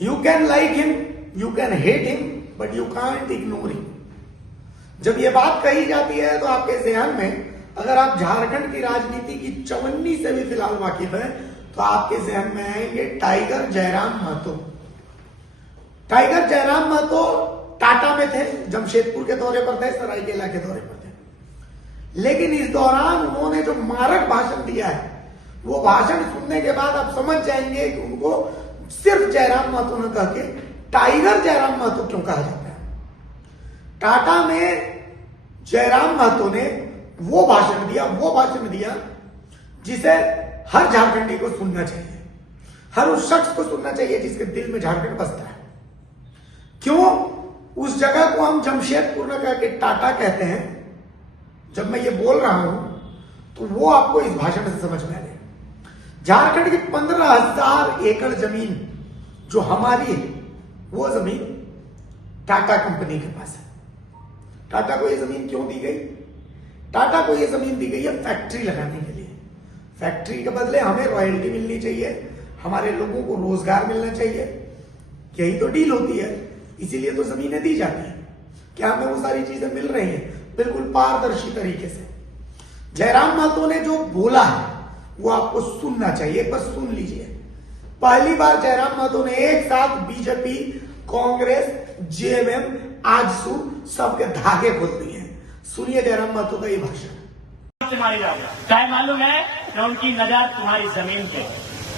You can like him, you can hate him, but you can't ignore him. जब ये बात कही जाती है तो आपके ध्यान में, अगर आप झारखंड की राजनीति की चवन्नी से भी फिलहाल वाकिफ हैं, तो आपके जहन में आएंगे टाइगर जयराम महतो। टाइगर जयराम महतो टाटा में थे, जमशेदपुर के दौरे पर थे, सरायकेला के दौरे पर थे, लेकिन इस दौरान उन्होंने जो मारक भाषण दिया है, वो भाषण सुनने के बाद आप समझ जाएंगे कि उनको सिर्फ जयराम महतो न कह के टाइगर जयराम महतो क्यों कहा जाता है। टाटा में जयराम महतो ने वो भाषण दिया जिसे हर झारखंडी को सुनना चाहिए, हर उस शख्स को सुनना चाहिए जिसके दिल में झारखंड बसता है। क्यों उस जगह को हम जमशेदपुर न कह के टाटा कहते हैं, जब मैं ये बोल रहा हूं तो वो आपको इस भाषण से समझ में आए। झारखंड की 15,000 एकड़ जमीन जो हमारी है, वो जमीन टाटा कंपनी के पास है। टाटा को ये जमीन क्यों दी गई? टाटा को ये जमीन दी गई है फैक्ट्री लगाने के लिए। फैक्ट्री के बदले हमें रॉयल्टी मिलनी चाहिए, हमारे लोगों को रोजगार मिलना चाहिए, यही तो डील होती है, इसीलिए तो जमीनें दी जाती है। क्या हमें वो सारी चीजें मिल रही हैं? बिल्कुल पारदर्शी तरीके से। जयराम महतो ने जो बोला है वो आपको सुनना चाहिए, एक बार सुन लीजिए। पहली बार जयराम महतो ने एक साथ बीजेपी, कांग्रेस, जेएमएम, आजसू सबके धागे खोल दिए हैं। सुनिए जयराम महतो का ये भाषण। क्या मालूम है कि उनकी नजर तुम्हारी जमीन पे,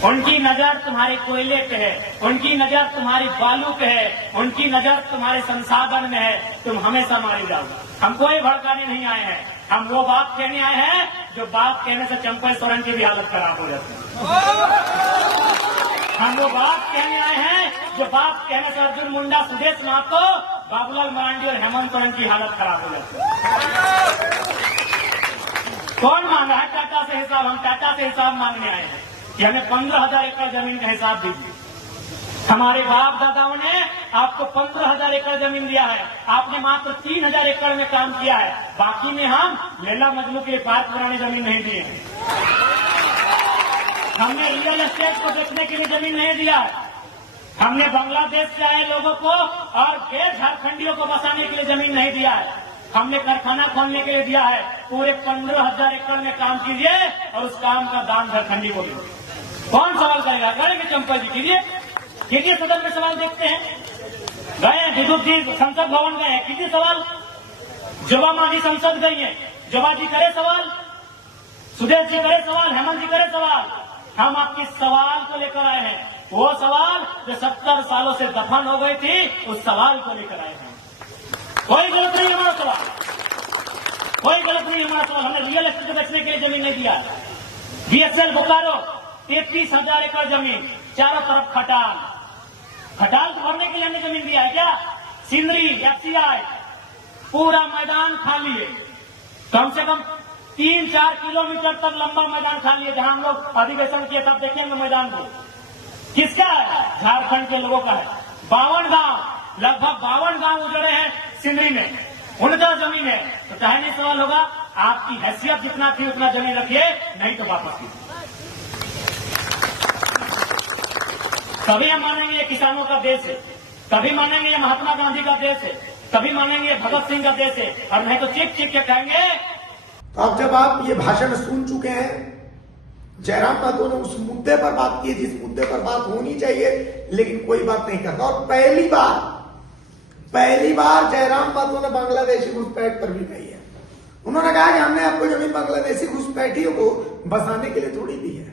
उनकी नजर तुम्हारे कोयले पे है, उनकी नजर तुम्हारी बालू पे है, उनकी नजर तुम्हारे संसाधन में है। तुम हमेशा मारी जाओगे। हम कोई भड़काने नहीं आए हैं, हम वो बात कहने आए हैं जो बात कहने से चंपा सोरेन की भी हालत खराब हो जाती है। हम वो बात कहने आए हैं जो बात कहने से अर्जुन मुंडा, सुदेश महतो, बाबूलाल मरांडी और हेमंत सोरेन की हालत खराब हो जाती है। कौन मांगा है टाटा से हिसाब? हम टाटा से हिसाब मांगने आए हैं कि हमें 15,000 एकड़ जमीन का हिसाब दीजिए। हमारे बाप दादाओं ने आपको 15,000 एकड़ जमीन दिया है, आपने मात्र 3,000 एकड़ में काम किया है। बाकी में हम लैला मजनू के पार्क बनाने जमीन नहीं दिए हैं। हमने रियल एस्टेट को देखने के लिए जमीन नहीं दिया है। हमने बांग्लादेश से आए लोगों को और गैर झारखंडियों को बसाने के लिए जमीन नहीं दिया है। हमने कारखाना खोलने के लिए दिया है। पूरे 15,000 एकड़ में काम कीजिए और उस काम का दाम झारखंडी को दीजिए। कौन सवाल करेगा? करेंगे चंपा जी, कीजिए सदन में सवाल देखते हैं। गए विद्युत जी संसद भवन गए, कीजिए सवाल। जोबा मांझी संसद गई है, जोबा जी करे सवाल, सुदेश जी करे सवाल, हेमंत जी करे सवाल। हम आपके सवाल को लेकर आए हैं, वो सवाल जो 70 सालों से दफन हो गई थी, उस सवाल को लेकर आए हैं। कोई गलत नहीं हमारा सवाल, कोई गलत नहीं हमारा सवाल। हमने रियल एस्टेट बेचने के लिए जमीन नहीं दिया। बीएसएल बोकारो 33,000 एकड़ जमीन, चारों तरफ खटाल तो भरने के लिए हमने जमीन दिया है क्या? सिंदरी, एफसीआई, पूरा मैदान खाली है। कम से कम 3-4 किलोमीटर तक लंबा मैदान खाली है। जहां हम लोग अधिवेशन किए तब देखेंगे मैदान को। किसका है? झारखंड के लोगों का है। 52 गांव, लगभग 52 गांव उजड़े हैं सिंदरी में, उनका जमीन है। तो चाहे नहीं सवाल होगा, आपकी हैसियत जितना थी उतना जमीन रखिए, नहीं तो वापस कीजिए। कभी हम मानेंगे ये किसानों का देश है, कभी मानेंगे ये महात्मा गांधी का देश है, कभी मानेंगे ये भगत सिंह का देश है, और नहीं तो चीख के कहेंगे। तो अब जब आप ये भाषण सुन चुके हैं, जयराम महतो ने उस मुद्दे पर बात की जिस मुद्दे पर बात होनी चाहिए, लेकिन कोई बात नहीं करता। और पहली बार जयराम महतो ने बांग्लादेशी घुसपैठ पर भी कही है। उन्होंने कहा कि हमने आपको जमीन बांग्लादेशी घुसपैठियों को बसाने के लिए थोड़ी दी है।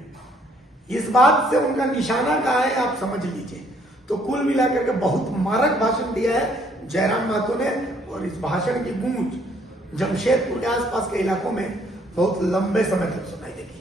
इस बात से उनका निशाना कहाँ है आप समझ लीजिए। तो कुल मिलाकर के बहुत मारक भाषण दिया है जयराम महतो ने, और इस भाषण की गूंज जमशेदपुर के आसपास के इलाकों में बहुत लंबे समय तक सुनाई देगी।